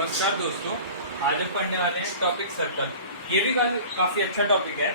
नमस्कार दोस्तों, आज हम पढ़ने वाले हैं टॉपिक सर्कल। ये भी काफी अच्छा टॉपिक है,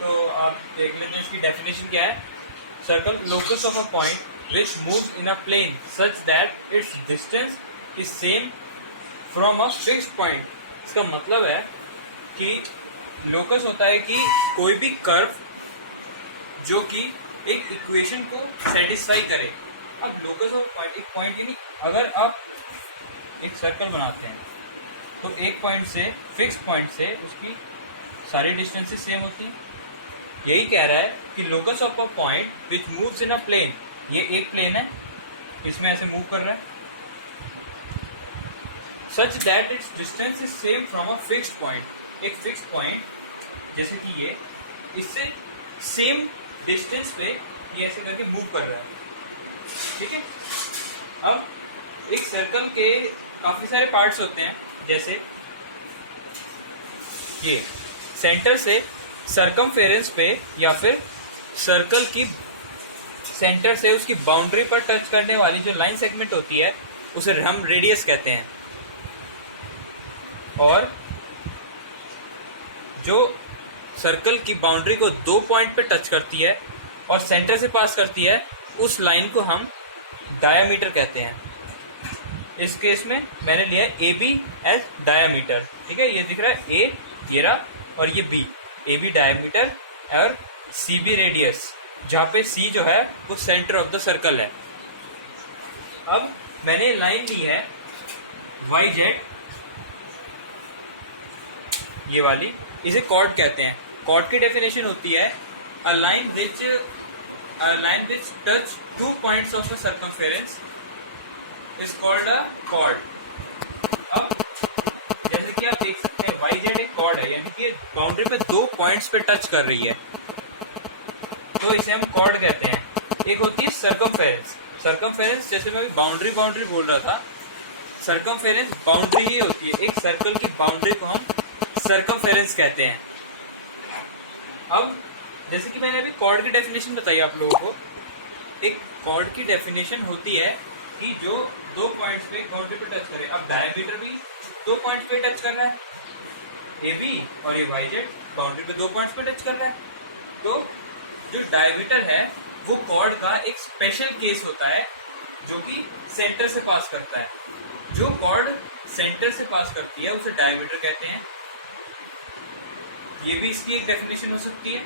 तो आप देख लेते हैं इसकी डेफिनेशन क्या है। Circle locus of a point which moves in a plane such that its distance is same from a fixed point. इसका मतलब है कि लोकस होता है कि कोई भी कर्व जो कि एक इक्वेशन को सेटिस्फाई करे। अब लोकस ऑफ पॉइंट, एक पॉइंट यानी अगर आप एक सर्कल बनाते हैं तो एक पॉइंट से, फिक्स पॉइंट से उसकी सारी डिस्टेंसेस सेम होती हैं। यही कह रहा है कि locus of a point which moves in a plane, ये एक प्लेन है, इसमें ऐसे मूव कर रहा है, सच that its distance is same from a fixed point. एक फिक्स्ड पॉइंट जैसे कि ये, इससे सेम डिस्टेंस पे ये ऐसे करके मूव कर रहा है। ठीक है। अब एक सर्कल के काफी सारे पार्ट्स होते हैं, जैसे ये सेंटर से सर्कमफेरेंस पे या फिर सर्कल की सेंटर से उसकी बाउंड्री पर टच करने वाली जो लाइन सेगमेंट होती है उसे हम रेडियस कहते हैं। और जो सर्कल की बाउंड्री को दो पॉइंट पे टच करती है और सेंटर से पास करती है, उस लाइन को हम डायामीटर कहते हैं। इस केस में मैंने लिया ए बी एज डायामीटर। ठीक है, ये दिख रहा है ए, ये रहा, और ये बी, ए बी डायामीटर और सी बी रेडियस, जहाँ पे सी जो है वो सेंटर ऑफ द सर्कल है। अब मैंने लाइन ली है वाई जेड, ये वाली, इसे कॉर्ड कहते हैं। कॉर्ड की डेफिनेशन होती है a line which touch two points of a circumference is called a cord. अब जैसे कि आप देख सकते हैं वाई जेड एक कॉर्ड है, यानी कि बाउंड्री पे दो पॉइंट्स पे टच कर रही है, तो इसे हम कॉर्ड कहते हैं। एक होती है सर्कमफेरेंस। सर्कमफेरेंस, जैसे मैं अभी बाउंड्री बोल रहा था, सर्कमफेरेंस बाउंड्री ही होती है। एक सर्कल की बाउंड्री को हम सर्कमफेरेंस कहते हैं। अब जैसे कि मैंने अभी कॉर्ड की डेफिनेशन बताई आप लोगों को, एक कॉर्ड की डेफिनेशन होती है कि जो दो पॉइंट्स पे बाउंड्री पे टच करे। अब डायमीटर भी दो पॉइंट्स पे टच कर रहा है, ए बी और ये वाई जेड बाउंड्री पे दो पॉइंट्स पे टच कर रहा है, तो जो डायमीटर है वो कॉर्ड का एक स्पेशल केस होता है जो कि सेंटर से पास करता है। जो कॉर्ड सेंटर से पास करती है उसे डायमीटर कहते हैं। ये भी इसकी एक डेफिनेशन हो सकती है।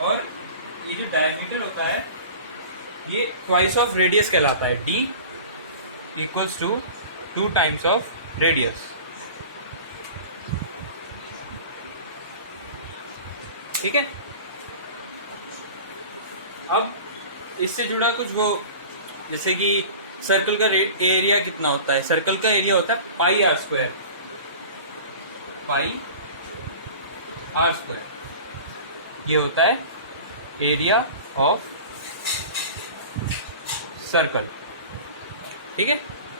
और ये जो डायमीटर होता है ये ट्वाइस ऑफ रेडियस कहलाता है। d equals to 2 times of radius. ठीक है। अब इससे जुड़ा कुछ वो, जैसे कि सर्कल का एरिया कितना होता है। सर्कल का एरिया होता है pi r square, pi r square. ये होता है एरिया ऑफ सर्कल। ठीक है।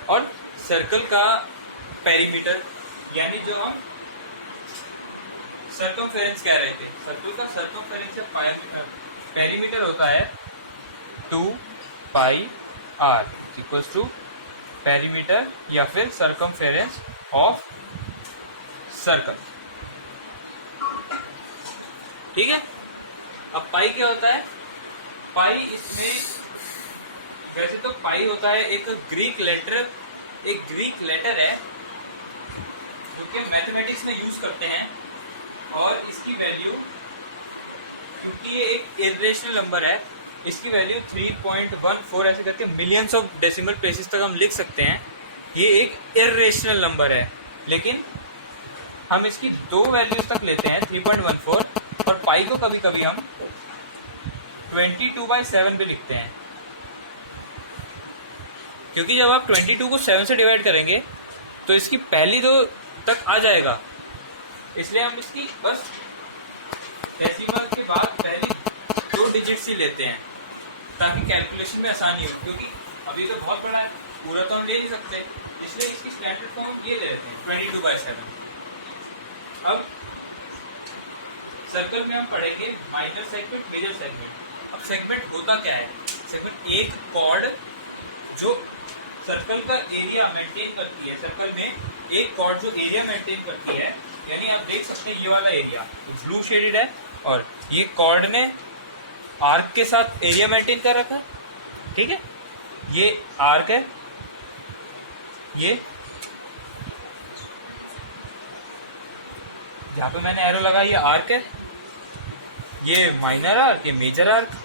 और सर्कल का पेरीमीटर, यानी जो हम सर्कमफेरेंस कह रहे थे, सर्कल का सर्कमफेरेंस या पेरीमीटर होता है 2 पाई आर इक्वल्स टू पेरीमीटर या फिर सर्कमफेरेंस ऑफ सर्कल। ठीक है। अब पाई क्या होता है? पाई, इसमें वैसे तो पाई होता है एक ग्रीक लेटर है जो कि मैथमेटिक्स में यूज करते हैं, और इसकी वैल्यू, क्योंकि ये एक इरेशनल नंबर है, इसकी वैल्यू 3.14 ऐसे करके मिलियंस ऑफ डेसिमल प्लेसेस तक हम लिख सकते हैं। ये एक इरेशनल नंबर है, लेकिन हम इसकी दो वैल्यूज तक लेते हैं, 3.14, और पाई को कभी कभी हम 22/7 भी लिखते हैं, क्योंकि जब आप 22 को 7 से डिवाइड करेंगे तो इसकी पहली दो तक आ जाएगा, इसलिए हम इसकी बस डेसिमल के बाद पहली दो डिजिट्स ही लेते हैं ताकि कैलकुलेशन में आसानी हो। क्योंकि अभी तो बहुत बड़ा है, पूरा तो हम ले नहीं सकते, इसलिए इसकी स्टैंडर्ड फॉर्म ये ले लेते हैं 22/7। अब सर्कल में हम पढ़ेंगे माइनर सेगमेंट, मेजर सेगमेंट। अब सेगमेंट होता क्या है? सेगमेंट एक कॉर्ड जो सर्कल का एरिया मेंटेन करती है, सर्कल में एक कॉर्ड जो एरिया मेंटेन करती है, यानी आप देख सकते हैं ये वाला एरिया ब्लू शेडेड है और ये कॉर्ड ने आर्क के साथ एरिया मेंटेन कर रखा है, ठीक है। ये आर्क है, ये जहां पे मैंने एरो लगाया ये आर्क है, ये माइनर आर्क, ये मेजर आर्क।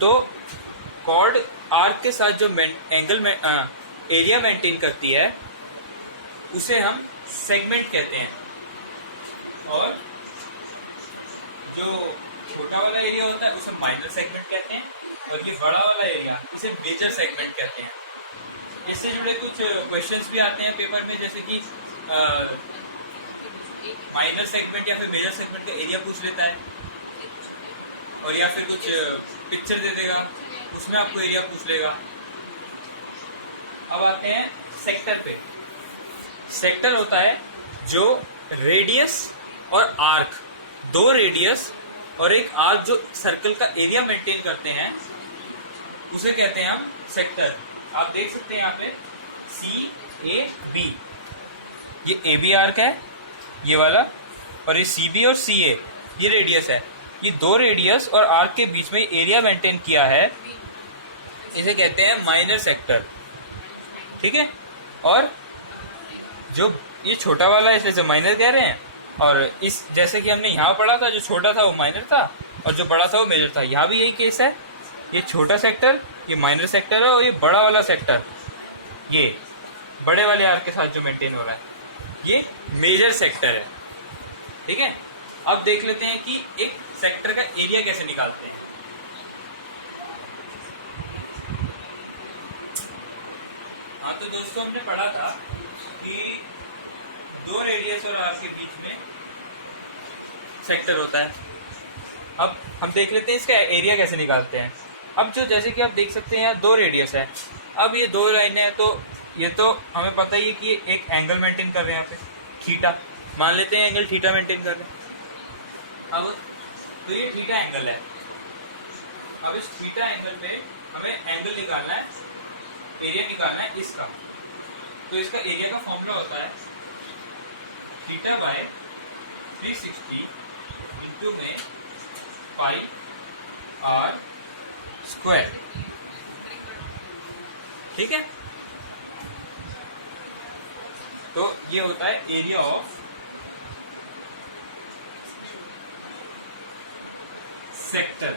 तो कॉर्ड आर्क के साथ जो एंगल में एरिया मेंटेन करती है उसे हम सेगमेंट कहते हैं, और जो छोटा वाला एरिया होता है उसे माइनर सेगमेंट कहते हैं, और ये बड़ा वाला एरिया इसे मेजर सेगमेंट कहते हैं। इससे जुड़े कुछ क्वेश्चंस भी आते हैं पेपर में, जैसे कि माइनर सेगमेंट या फिर मेजर सेगमेंट का एरिया पूछ लेता है, और या फिर कुछ पिक्चर दे देगा उसमें आपको एरिया पूछ लेगा। अब आते हैं सेक्टर पे। सेक्टर होता है जो रेडियस और आर्क, दो रेडियस और एक आर्क जो सर्कल का एरिया मेंटेन करते हैं उसे कहते हैं हम सेक्टर। आप देख सकते हैं यहाँ पे सी ए बी, ये ए बी आर्क है ये वाला, और ये सी बी और सी ए ये रेडियस है। ये दो रेडियस और आर्क के बीच में एरिया मेंटेन किया है, इसे कहते हैं माइनर सेक्टर, ठीक है। और जो ये छोटा वाला है इसलिए माइनर कह रहे हैं, और इस जैसे कि हमने यहाँ पढ़ा था जो छोटा था वो माइनर था और जो बड़ा था वो मेजर था, यहाँ भी यही केस है। ये छोटा सेक्टर ये माइनर सेक्टर है, और ये बड़ा वाला सेक्टर ये बड़े वाले आर्क के साथ जो मेंटेन हो रहा है ये मेजर सेक्टर है, ठीक है। अब देख लेते हैं कि एक सेक्टर का एरिया कैसे निकालते हैं। हाँ तो दोस्तों हमने पढ़ा था कि दो रेडियस और आर्क के बीच में सेक्टर होता है। अब हम देख लेते हैं इसका एरिया कैसे निकालते हैं। अब जो जैसे कि आप देख सकते हैं यहाँ दो रेडियस है, अब ये दो लाइनें हैं, तो ये तो हमें पता ही है कि ये एक एंगल मेंटेन कर रहे हैं यहाँ पे थीटा, मान लेते हैं एंगल थीटा मेंटेन कर रहे हैं। अब तो ये थीटा एंगल है, अब इस थीटा एंगल पे हमें एंगल निकालना है, एरिया निकालना है इसका। तो इसका एरिया का फॉर्मूला होता है थीटा बाय 360 इंटू में पाई आर स्क्वायर, ठीक है। तो ये होता है एरिया ऑफ सेक्टर,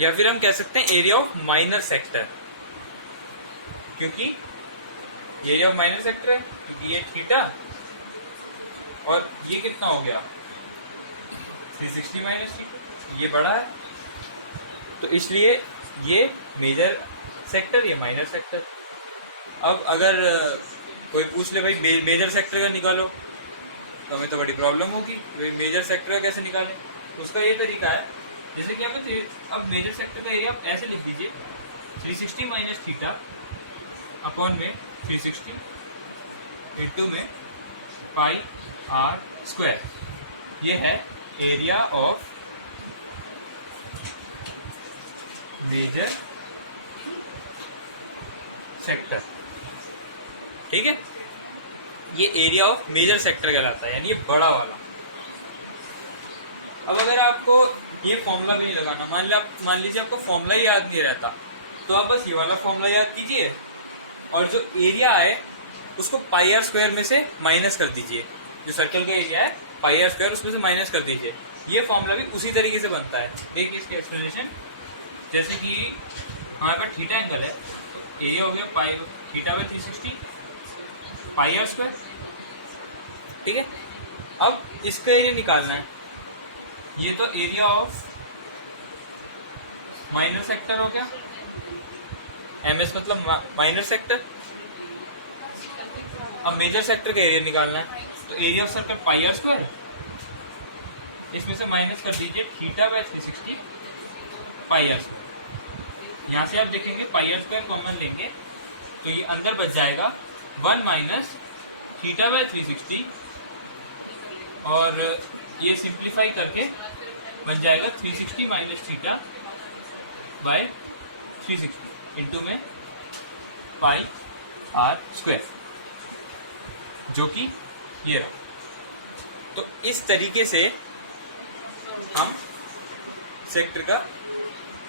या फिर हम कह सकते हैं एरिया ऑफ माइनर सेक्टर, क्योंकि एरिया ऑफ माइनर सेक्टर है क्योंकि ये थीटा और ये कितना हो गया 360 माइनस थीटा, ये बड़ा है तो इसलिए ये मेजर सेक्टर ये माइनर सेक्टर। अब अगर कोई पूछ ले भाई मेजर सेक्टर का निकालो तो हमें तो बड़ी प्रॉब्लम होगी, भाई मेजर सेक्टर का कैसे निकालें। तो उसका ये तरीका है, जैसे कि अब मेजर सेक्टर का एरिया आप ऐसे लिख दीजिए 360 माइनस थीटा अपॉन में 360 इंटू में पाई आर स्क्वायर, ये है एरिया ऑफ मेजर सेक्टर, ठीक है। ये एरिया ऑफ मेजर सेक्टर कहलाता है, यानी ये बड़ा वाला। अब अगर आपको ये फॉर्मूला भी नहीं लगाना, मान लीजिए आपको फॉर्मूला ही याद नहीं रहता, तो आप बस ये वाला फॉर्मूला याद कीजिए और जो एरिया है उसको पाई आर स्क्वायर में से माइनस कर दीजिए। जो सर्कल का एरिया है पाई आर स्क्वायर उसमें से माइनस कर दीजिए। ये फॉर्मूला भी उसी तरीके से बनता है। देखिए इसकी एक्सप्लेनेशन, जैसे कि हमारे पास थीटा एंगल है तो एरिया हो गया pi theta by 360 pi r square, ठीक है। अब इसका एरिया निकालना है, ये तो एरिया ऑफ माइनर सेक्टर हो गया, एमएस मतलब माइनर सेक्टर। अब मेजर सेक्टर का एरिया निकालना है, तो area of circle pi r square, इसमें से माइनस कर दीजिए theta by 360 pi r square. यहाँ से आप देखेंगे पाई आर स्क्वायर कॉमन लेंगे तो ये अंदर बच जाएगा 1 माइनस थीटा बाय 360, और ये सिंप्लीफाई करके बन जाएगा 360 माइनस थीटा बाय 360। इंटू में पाई आर स्क्वायर, जो कि ये रहा। तो इस तरीके से हम सेक्टर का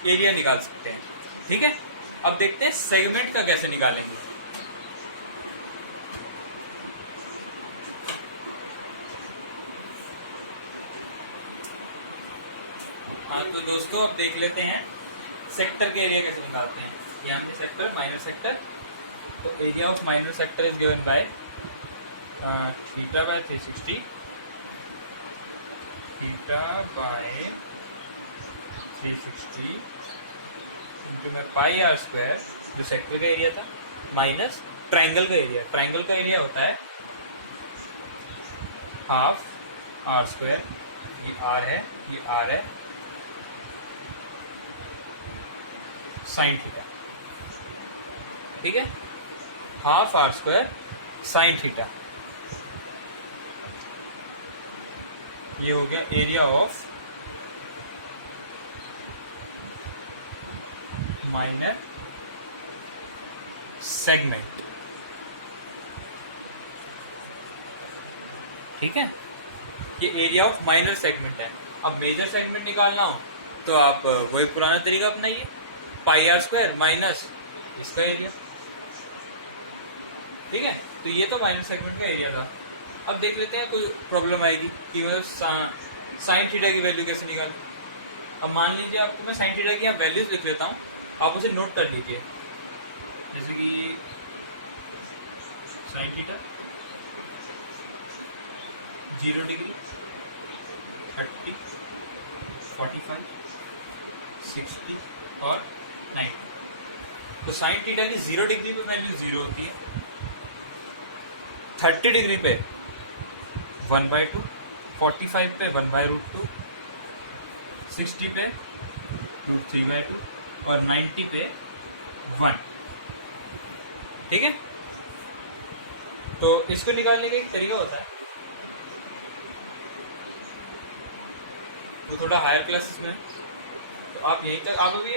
एरिया निकाल सकते हैं। ठीक है, अब देखते हैं सेगमेंट का कैसे निकालेंगे। हाँ तो दोस्तों अब देख लेते हैं सेक्टर के एरिया कैसे निकालते हैं। यहाँ पे सेक्टर माइनर सेक्टर, तो area of minor sector is given by theta by 360 theta by 360 into में पाई आर स्क्वायर, जो सेक्टर का एरिया था, माइनस ट्राइंगल का एरिया। ट्राइंगल का एरिया होता है हाफ आर स्क्वायर, ये आर है, ये आर है, साइन थीटा। ठीक है, half r square sine theta, ये हो गया एरिया ऑफ माइनर सेगमेंट। ठीक है, ये एरिया ऑफ माइनर सेगमेंट है। अब मेजर सेगमेंट निकालना हो तो आप वही पुराना तरीका अपनाइए, पाई आर स्क्वायर माइनस इसका एरिया। ठीक है, तो ये तो माइनर सेगमेंट का एरिया था। अब देख लेते हैं कोई प्रॉब्लम आएगी कि मतलब साइन थीटा की वैल्यू कैसे निकालें। अब मान लीजिए आपको मैं साइन थीटा की यहाँ वैल्यूज लिख लेता हूँ, आप उसे नोट कर लीजिए। जैसे कि साइन थीटा 0 डिग्री, 30, 45, 60 और 90। तो साइन थीटा की 0 डिग्री पे वैल्यू 0 होती है, 30 डिग्री पे 1/2, 45 पे 1/√2, 60 पे √3/2 और 90 पे 1। ठीक है, तो इसको निकालने का एक तरीका होता है, वो थोड़ा हायर क्लासेस में। तो आप यहीं तक, आप अभी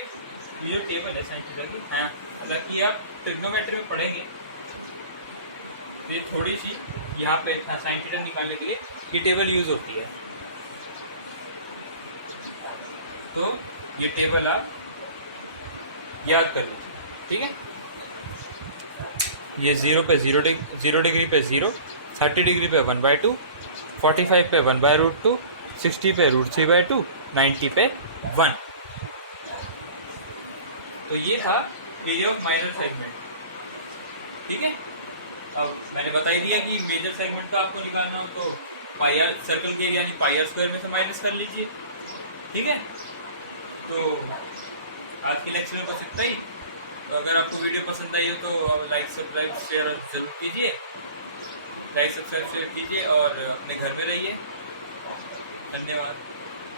ये टेबल है साइन थीटा की, हाँ हालांकि आप ट्रिग्नोमेट्री में पढ़ेंगे, ये थोड़ी सी यहाँ पे साइन थीटा निकालने के लिए ये टेबल यूज होती है। तो ये टेबल आप याद कर लीजिए। ठीक है, ये 0 पे 0 डिग्री पे 0, 30 डिग्री पे 1/2, 45 पे 1/√2, 60 पे √3/2, 90 पे 1। तो ये था एरिया ऑफ माइनर सेगमेंट। ठीक है, अब मैंने बता ही दिया कि मेजर सेगमेंट का आपको निकालना हो तो पाई आर सर्कल के एरिया यानी पाई आर स्क्वायर में से माइनस कर लीजिए। ठीक है, तो आज के लेक्चर में बस इतना ही। तो अगर आपको वीडियो पसंद आई हो तो लाइक सब्सक्राइब शेयर जरूर कीजिए, लाइक सब्सक्राइब शेयर कीजिए और अपने घर में रहिए। धन्यवाद।